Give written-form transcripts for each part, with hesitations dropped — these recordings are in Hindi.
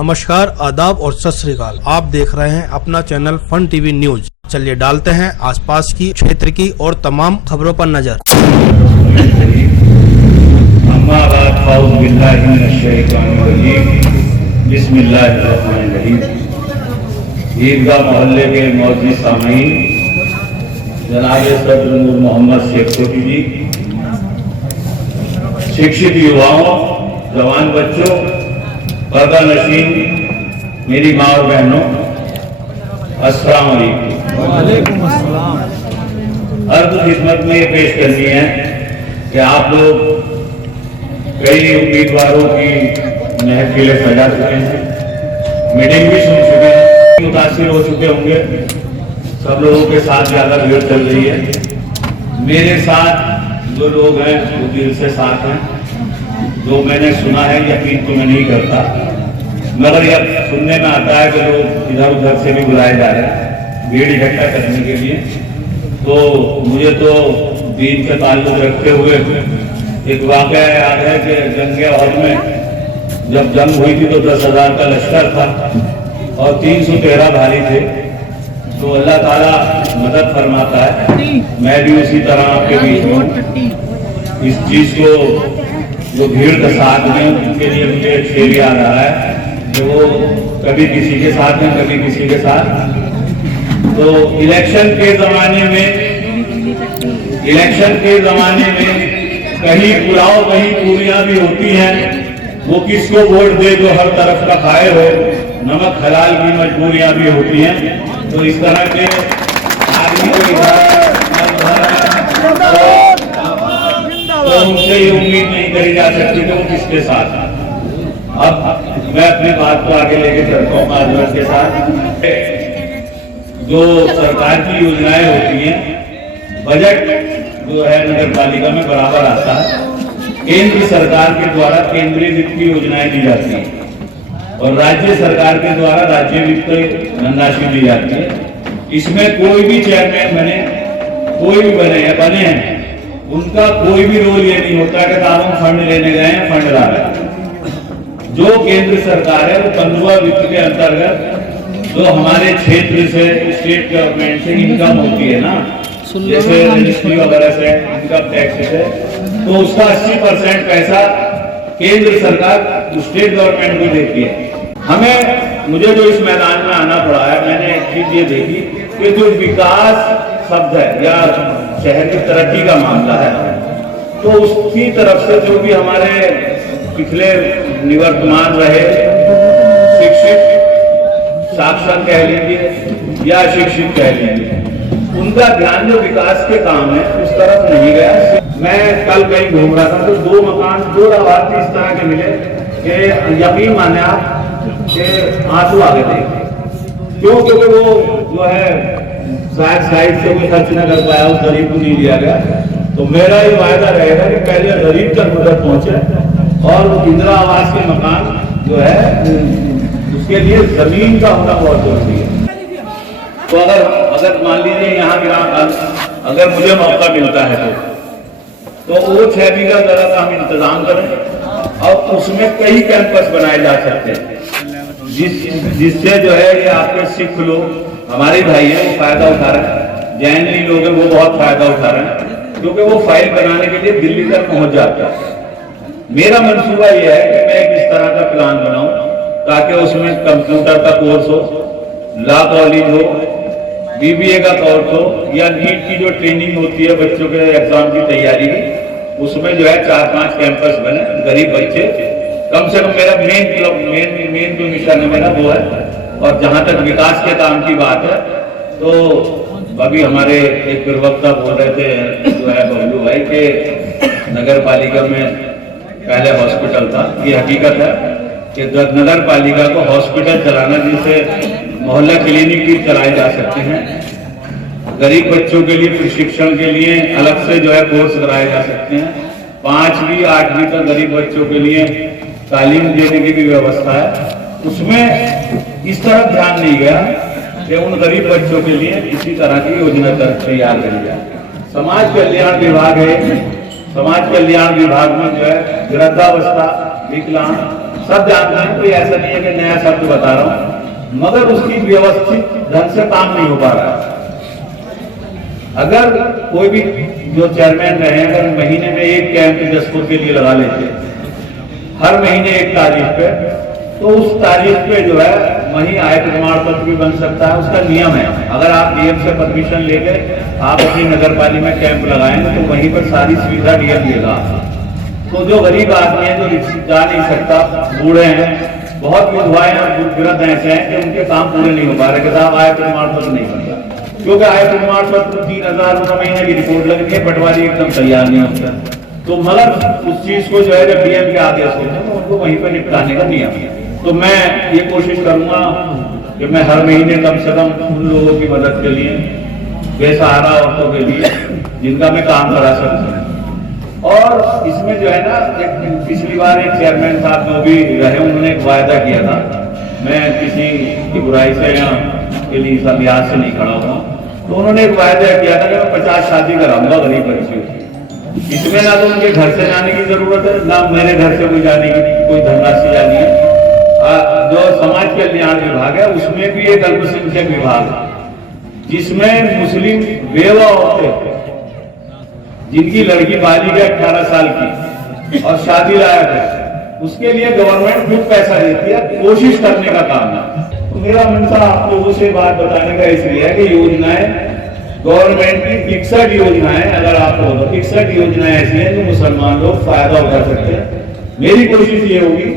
नमस्कार, आदाब और सत श्री अकाल। आप देख रहे हैं अपना चैनल फन टीवी न्यूज। चलिए डालते हैं आसपास की, क्षेत्र की और तमाम खबरों पर नजर। ईदगाह मोहल्ले के मौजूद सामीन, जनाब सदर नूर मोहम्मद शेख छोटी जी, शिक्षित युवाओं, जवान बच्चों, पर्दा नशीन मेरी माँ और बहनों, अस्सलाम वालेकुम। अर्ज खिदमत में ये पेश करनी है कि आप लोग कई उम्मीदवारों की महफिलें सजा चुके हैं, मीटिंग भी सुन चुके हैं, मुतासिर हो चुके होंगे। सब लोगों के साथ ज्यादा भीड़ चल रही है। मेरे साथ जो लोग हैं वो दिल से साथ हैं। जो मैंने सुना है यकीन तो मैं नहीं करता, मगर यह सुनने में आता है कि लोग इधर उधर से भी बुलाए जा रहे हैं भीड़ इकट्ठा करने के लिए। तो मुझे तो दीन के ताल्लुक रखते हुए एक वाकया याद है कि जंग अहद में जब जंग हुई थी तो 10,000 का लश्कर था और 313 भारी थे। तो अल्लाह ताला मदद फरमाता है। मैं भी उसी तरह आपके बीच में इस चीज को जो भीड़ का साथ में, उनके लिए मुझे एक शेर याद आ रहा है कि वो कभी किसी के साथ में, कभी किसी के साथ। तो इलेक्शन के जमाने में कहीं पुलाव कहीं पूरियां भी होती हैं। वो किसको वोट दे जो हर तरफ का खाए हो, नमक हलाल की मजबूरियां भी होती हैं। तो इस तरह के आदमी को तो उनसे ये उम्मीद नहीं करी जा सकती कि वो किसके साथ। अब मैं अपनी बात को आगे लेके चलता हूँ माजूर के साथ। जो सरकार की योजनाएं होती हैं, बजट जो है नगर पालिका में बराबर आता है। केंद्र सरकार के द्वारा केंद्रीय वित्त की योजनाएं दी जाती हैं और राज्य सरकार के द्वारा राज्य वित्त धनराशि दी जाती है। इसमें कोई भी चेयरमैन बने, कोई भी बने हैं, उनका कोई भी रोल ये नहीं होता कि हम फंड लेने गए हैं, फंड ला रहे हैं। जो केंद्र सरकार है वो 15वां वित्त के अंतर्गत जो हमारे क्षेत्र से, स्टेट गवर्नमेंट से इनकम होती है ना, जैसे रजिस्ट्री वगैरह से, इनकम टैक्स से, तो उसका 80% पैसा केंद्र सरकार स्टेट गवर्नमेंट को देती है। मुझे जो इस मैदान में आना पड़ा है, मैंने एक चीज ये देखी कि जो विकास शब्द है या शहर की तरक्की का मामला है, तो उसकी तरफ से जो भी हमारे पिछले निवर्तमान रहे शिक्षित, साक्षर कह लीजिए या शिक्षित कह लीजिए, उनका ध्यान जो विकास के काम है उस तरफ नहीं गया। मैं कल कहीं घूम रहा था तो 2 मकान, 2 लाभार्थी इस तरह के मिले कि यकीन माने आप कि आंसू आ गए थे। क्यों? क्योंकि वो जो है साइड से कोई खर्च न कर पाया, उस गरीब को नहीं दिया गया। तो मेरा ये वायदा रहेगा कि पहले गरीब तक मदद पहुंचे और इंदिरा आवास के मकान जो है उसके लिए जमीन का होना बहुत जरूरी है। तो अगर मान लीजिए यहाँ अगर मुझे मौका मिलता है तो वो 6 बीघा जगह का हम इंतजाम करें और उसमें कई कैंपस बनाए जा सकते हैं, जिससे जो है ये आपके सिख लोग, हमारे भाई हैं, वो फायदा उठा रहे हैं। जैन लोग हैं वो बहुत फायदा उठा रहे हैं, क्योंकि वो फाइल बनाने के लिए दिल्ली तक पहुंच जाते हैं। मेरा मंसूबा ये है कि मैं एक इस तरह का प्लान बनाऊं ताकि उसमें कंप्यूटर का कोर्स हो, लॉ कॉलेज हो, BBA का कोर्स हो, या नीट की जो ट्रेनिंग होती है बच्चों के एग्जाम की तैयारी की, उसमें जो है 4-5 कैंपस बने। गरीब बच्चे कम से कम, मेरा मेन जो मिशन है मेरा वो है। और जहां तक विकास के काम की बात है, तो अभी हमारे एक प्रवक्ता बोल रहे थे जो है बबलू भाई के नगर पालिका में पहले हॉस्पिटल था। ये हकीकत है कि नगर पालिका को हॉस्पिटल चलाना, जिससे मोहल्ला क्लिनिक भी चलाए जा सकते हैं, गरीब बच्चों के लिए प्रशिक्षण के लिए अलग से जो है कोर्स कराए जा सकते हैं। 5वीं 8वीं तक गरीब बच्चों के लिए तालीम देने की भी व्यवस्था है। उसमें इस तरफ ध्यान नहीं गया कि उन गरीब बच्चों के लिए इसी तरह की योजना तैयार करी जाए। समाज कल्याण विभाग है, समाज कल्याण विभाग में जो है वृद्धावस्था, विकलांग, सब जानते हैं, कोई ऐसा नहीं है कि नया शब्द बता रहा हूं, मगर उसकी व्यवस्थित ढंग से काम नहीं हो पा रहा है। अगर कोई भी जो चेयरमैन रहे, अगर महीने में एक कैंप जसपुर के लिए लगा लेते, हर महीने एक तारीख पे, तो उस तारीख पे जो है वहीं आय प्रमाण पत्र भी बन सकता है। उसका नियम है, अगर आप डीएम से परमिशन लेके आप अपनी नगर पालिका में कैंप लगाएंगे तो वहीं पर सारी सुविधा डीएम देगा। तो जो गरीब आदमी है, जो जा नहीं सकता, बूढ़े हैं, बहुत विधवाएं और वृद्ध ऐसे हैं कि उनके काम पूरे नहीं हो पा रहे, किताब आय प्रमाण पत्र नहीं बनता, क्योंकि आय प्रमाण पत्र 3,000 रुपये महीने की रिपोर्ट लगती है, पटवारी एकदम तैयार नहीं होता। तो मगर उस चीज को जो है जब डीएम के आदेश होते हैं तो उनको वहीं पर निपटाने का नियम है। तो मैं ये कोशिश करूंगा कि मैं हर महीने कम से कम उन लोगों की मदद के लिए, बेसहारा औरतों के लिए, जिनका मैं काम करा सकता हूँ। और इसमें जो है ना, एक पिछली बार एक चेयरमैन साहब जो भी रहे, उन्होंने एक वायदा किया था, मैं किसी की बुराई से या के लिए सब लिहाज से नहीं खड़ा हुआ, तो उन्होंने एक वायदा किया था कि मैं 50 शादी कराऊंगा गरीब बच्चियों की। इसमें ना तो उनके घर से जाने की जरूरत है, ना मेरे घर से कोई जाने की कोई धनराशि जानी है। जो समाज कल्याण विभाग है उसमें भी एक अल्पसंख्यक विभाग है, जिसमें मुस्लिम बेवा औरतें जिनकी लड़की बालिग है 18 साल की और शादी लायक है, उसके लिए गवर्नमेंट खुद पैसा देती है, कोशिश करने का काम है। तो मेरा मनसा आप लोगों से बात बताने का इसलिए है कि योजनाएं गवर्नमेंट की 61 योजनाएं, अगर आपको 61 योजनाएं ऐसी हैं जो मुसलमान लोग फायदा उठा सकते हैं। मेरी कोशिश ये होगी,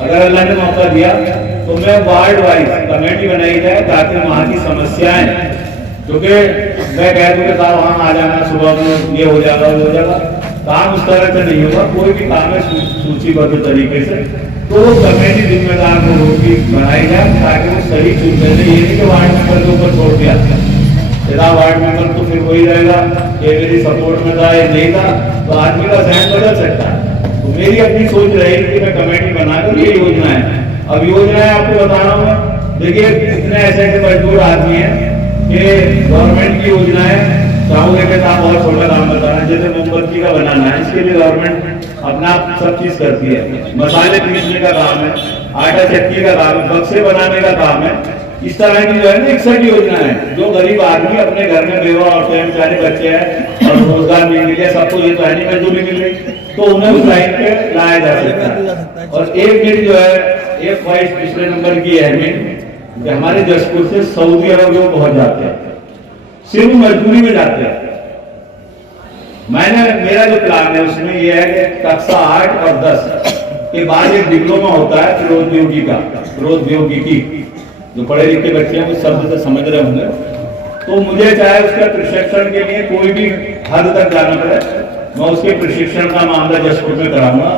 अगर अल्लाह ने मौका दिया तो मैं वार्ड वाइज कमेटी बनाई जाए, ताकि वहां की समस्याएं, क्योंकि मैं कह दूं कि साहब वहां आ जाना, सुबह में ये हो जाएगा वो हो जाएगा, काम उस तरह से नहीं होगा। कोई भी काम है सूचीबद्ध तरीके से, तो कमेटी जिम्मेदार लोगों की बनाई जाए, ताकि वो सही सूचना दे। ये नहीं कि वार्ड मेंबर के ऊपर छोड़ दिया, वार्ड मेंबर तो फिर वही रहेगा कि मेरी सपोर्ट में था या नहीं था, तो आदमी का जहन बदल सकता है। तो मेरी अपनी सोच रहेगी कि मैं कमेटी बनाकर ये योजना है। अब योजनाएं आपको बता रहा हूँ, देखिए इतने ऐसे ऐसे मजदूर आदमी हैं कि गवर्नमेंट की योजनाएं, चाहोगे के काम बहुत छोटा काम बता रहे हैं, जैसे मोमबत्ती का बनाना है, इसके लिए गवर्नमेंट अपना सब चीज करती है, मसाले पीसने का काम है, आटा चक्की का काम है, बक्से बनाने का काम है। इस तरह की जो है ना 61 योजना है, जो गरीब आदमी अपने घर में बेवा औरतें, बेचारे बच्चे हैं और रोजगार नहीं मिल गया, सबको ये तो है नहीं मजदूरी मिल रही, तो उन्हें उस लाइन पे लाया जा सकता है। और एक मेरी जो है एक ख्वाहिश पिछले नंबर की है कि हमारे जसपुर से सऊदी अरब लोग पहुंच जाते हैं, सिर्फ मजदूरी में जाते हैं। मेरा जो प्लान है उसमें यह है कि कक्षा 8 और 10 के बाद एक डिप्लोमा होता है प्रौद्योगिकी, जो पढ़े लिखे बच्चे हैं वो शब्द से समझ रहे होंगे, तो मुझे चाहे उसका प्रशिक्षण के लिए कोई भी हद तक जाना पड़े, मैं उसके प्रशिक्षण का मामला जसपुर में कराऊंगा।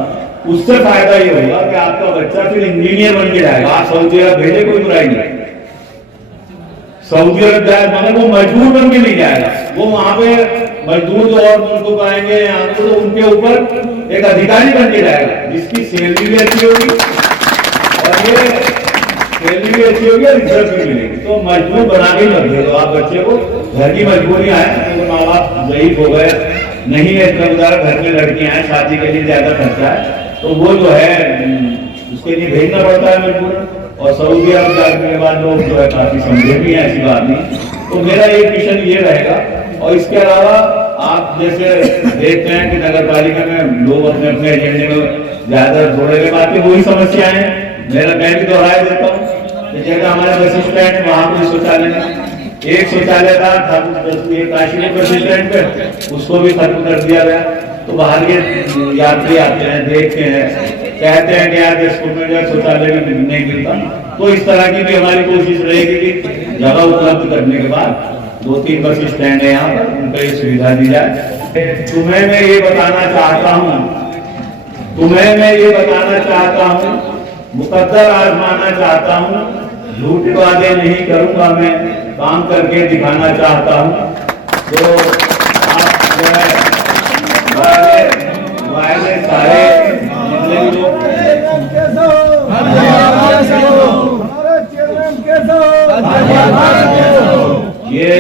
उससे फायदा ये होगा कि आपका बच्चा फिर इंजीनियर बन के जाएगा। आप सऊदी अरब भेजे, कोई बुराई नहीं, सऊदी अरब जाए मगर वो मजदूर बन के नहीं जाएगा, वो वहां पे मजदूर जो और मुल्कों को आएंगे यहाँ पे, तो उनके ऊपर एक अधिकारी बन के जाएगा, जिसकी सैलरी भी अच्छी होगी और ये सैलरी भी अच्छी होगी और इज्जत भी मिलेगी। तो मजदूर बना के मत दे दो आप बच्चे को, घर की मजबूरियां हैं, क्योंकि माँ बाप ज़ईफ हो गए, नहीं है इतना गुजारा, घर में लड़कियां हैं, शादी के लिए ज्यादा खर्चा है, तो वो जो है उसके लिए भेजना पड़ता है मजबूर। और सऊदी अरब जाने के बाद लोग जो है काफी समझे भी हैं, ऐसी बात नहीं। तो मेरा एक मिशन ये रहेगा। और इसके अलावा आप जैसे देखते हैं कि नगर पालिका में लोग अपने अपने एजेंडे में ज्यादा जोड़े हुए, बाकी वही समस्याएं हैं। मैं भी दोहराया देता हूँ, जैसे हमारे बस स्टैंड वहां कोई शौचालय नहीं, एक शौचालय था काशीपुर बस स्टैंड पे, उसको भी खत्म कर दिया गया। तो बाहर के यात्री आते हैं, देखते हैं, कहते हैं कि यार स्कूल में जो शौचालय में नहीं मिलता। तो इस तरह की भी हमारी कोशिश रहेगी कि जगह उपलब्ध करने के बाद 2-3 बस स्टैंड है यहाँ पर, उनको ये सुविधा दी जाए। तुम्हें मैं ये बताना चाहता हूँ, मुकद्दर आजमाना चाहता हूँ, झूठ वादे नहीं करूंगा, मैं काम करके दिखाना चाहता हूँ। तो आप जो है वायदे सारे ये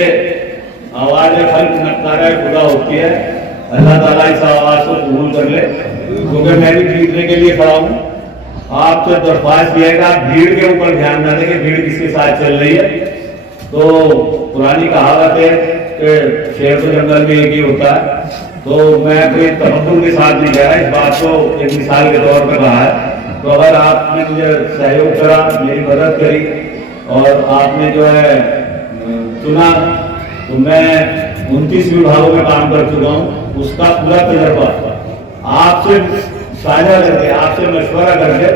आवाज खल्क नकारा खुदा होती है, अल्लाह ताला इस आवाज को कबूल कर ले, क्योंकि मैं भी जीतने के लिए खड़ा हूँ। आपसे दरख्वास्त किया है आप भीड़ के ऊपर ध्यान न दें कि भीड़ किसके साथ चल रही है। तो पुरानी कहावत है कि शेर तो जंगल में एक ही होता है, तो मैं कोई तमक्कुन के साथ नहीं कह रहा, इस बात को एक मिसाल के तौर पर कहा है। तो अगर आपने मुझे सहयोग करा, मेरी मदद करी और आपने जो है चुना, तो मैं 29 विभागों में काम कर चुका हूँ, उसका पूरा तजर्बा आपसे साझा करके, आपसे मशवरा करके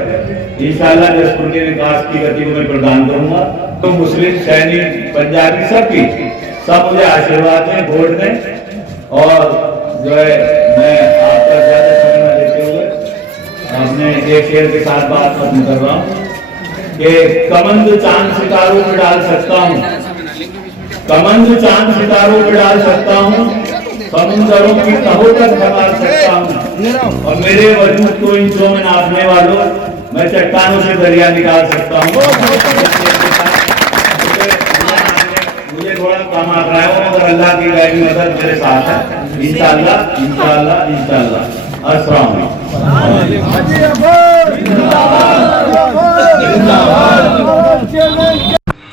इंशाअल्लाह जसपुर के विकास की गति को मैं प्रदान करूंगा। तो मुस्लिम, सैनिक, पंजाबी सब मुझे आशीर्वाद दें, वोट दें और जो है मैं आपका ज्यादा समय न लेते हुए अपने एक शेर के साथ बात खत्म कर रहा हूँ कि कमंद चांद सितारों पे डाल सकता हूँ, कमंद चांद सितारों पे डाल सकता हूँ, समुद्रों की तहों तक संभाल सकता हूँ और मेरे वजूद को इंचों में नापने वालों मैं चट्टानों से दरिया निकाल सकता हूँ। मुझे थोड़ा कम आ रहा है मगर अल्लाह की गैर मदद मेरे साथ है, इंशाअल्लाह इंशाअल्लाह इंशाअल्लाह। अस्सलाम वालेकुम।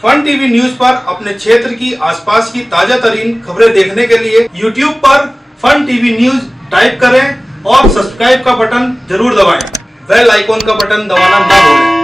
फन टीवी न्यूज पर अपने क्षेत्र की आसपास की ताजा तरीन खबरें देखने के लिए यूट्यूब पर फन टीवी न्यूज टाइप करें और सब्सक्राइब का बटन जरूर दबाएं। बेल आइकॉन का बटन दबाना ना भूलें।